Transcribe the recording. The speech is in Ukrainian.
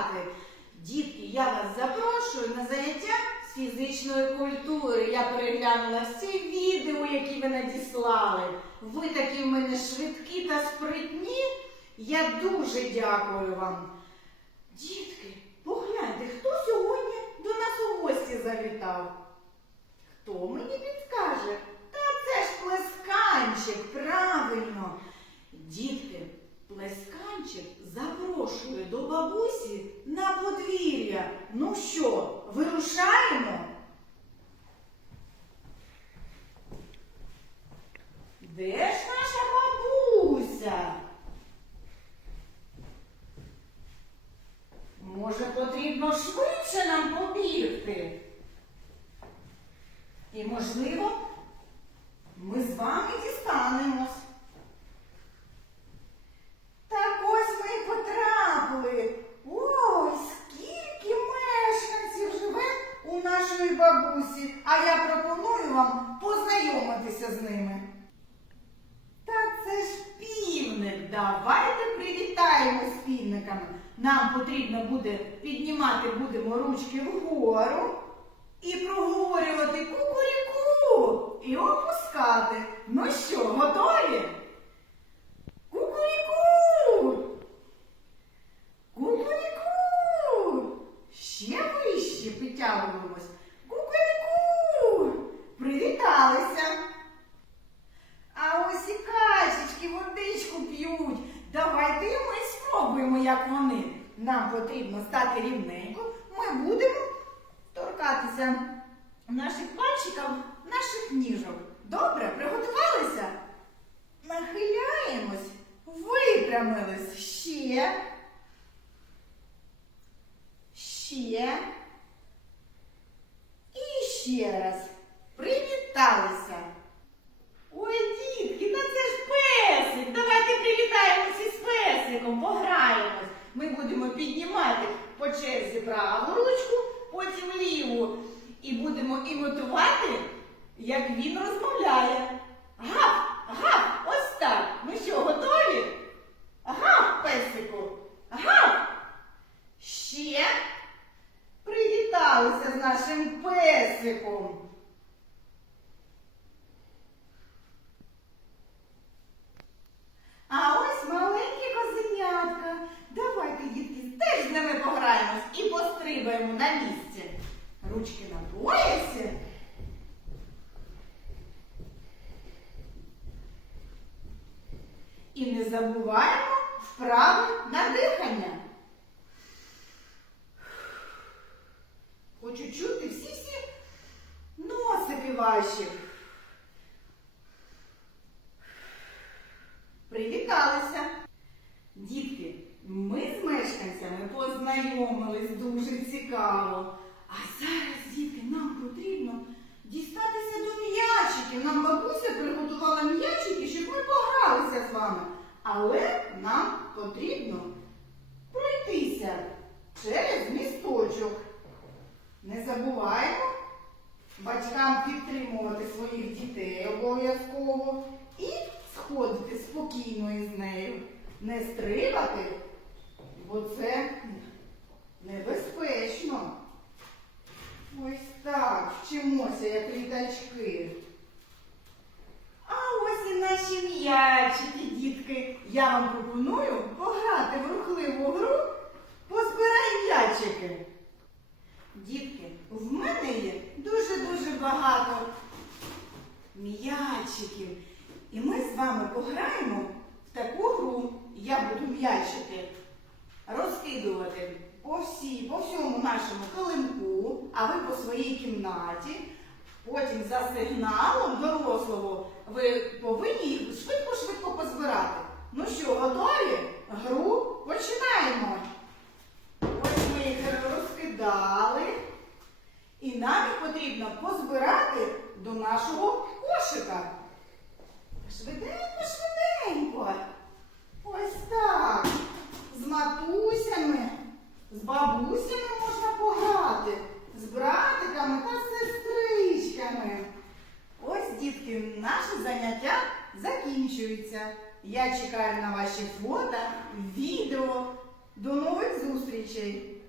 сказати, дітки, я вас запрошую на заняття з фізичної культури. Я переглянула всі відео, які ви надіслали. Ви такі в мене швидкі та спритні. Я дуже дякую вам. Дітки, погляньте, хто сьогодні до нас у гості завітав? Хто мені підскаже? Та це ж плесканчик, правильно. Дітки, плесканчик запрошує до подвір'я. Ну що, вирушаємо? Де ж наша бабуся? Може, потрібно швидше нам побігти? І, можливо, ми з вами дістанемось. Так ось ми й потрапили. Ой, скільки мешканців живе у нашої бабусі, а я пропоную вам ними. Та це ж півник. Давайте привітаємо з. Нам потрібно буде піднімати будемо ручки вгору і проговорювати кукуріку і опускати. Ну що, готові? Кукуріку! Кукуріку! Ще вище підтягуємось. Кукуріку! Привіталися! А ось і качечки водичку п'ють. Давайте і ми спробуємо, як вони. Нам потрібно стати рівненько. Ми будемо торкатися наших пальчиків, наших ніжок. Добре, приготувалися? Нахиляємось, випрямились. Ще. Ще. І ще раз. Привіталися. Ой, дітки, та це ж песик. Давайте привітаємося з песиком, пограємось. Ми будемо піднімати по праву ручку, потім ліву. І будемо імітувати, як він розмовляє. Гав, гав, ось так. Ну що, готові? Гав, песику. Гав. Ще привіталися з нашим песиком. А ось маленькі козенятка. Давайте, дітки, теж з ними пограємось і пострибаємо на місці. Ручки на поясі. І не забуваємо вправи на дихання. Хочу чути всі-всі носики ваші. Привіталися. Дітки, ми з мешканцями познайомились дуже цікаво. А зараз, дітки, нам потрібно дістатися до м'ячиків. Нам бабуся приготувала м'ячики, щоб ми погралися з вами. Але нам потрібно пройтися через місточок. Не забуваємо батькам підтримувати своїх дітей обов'язково і сходити спокійно із нею. Не стрибати, бо це небезпечно. Ось так, вчимося, як літачки. А ось і наші м'ячики, дітки. Я вам пропоную пограти в рухливу гру Позбирай м'ячики. Дітки, в мене є дуже-дуже багато м'ячиків. І ми з вами пограємо в таку гру. Я буду м'ячики розкидувати по, всій, по всьому нашому килимку, а ви по своїй кімнаті. Потім за сигналом дорослого ви повинні їх швидко-швидко позбирати. Ну що, готові? Гру починаємо. Ось ми їх розкидали. І нам їх потрібно позбирати до нашого кошика. Швиденько. Ось так. З матусями, з бабусями можна пограти, з братиками та сестричками. Ось, дітки, наше заняття закінчується. Я чекаю на ваші фото, відео. До нових зустрічей!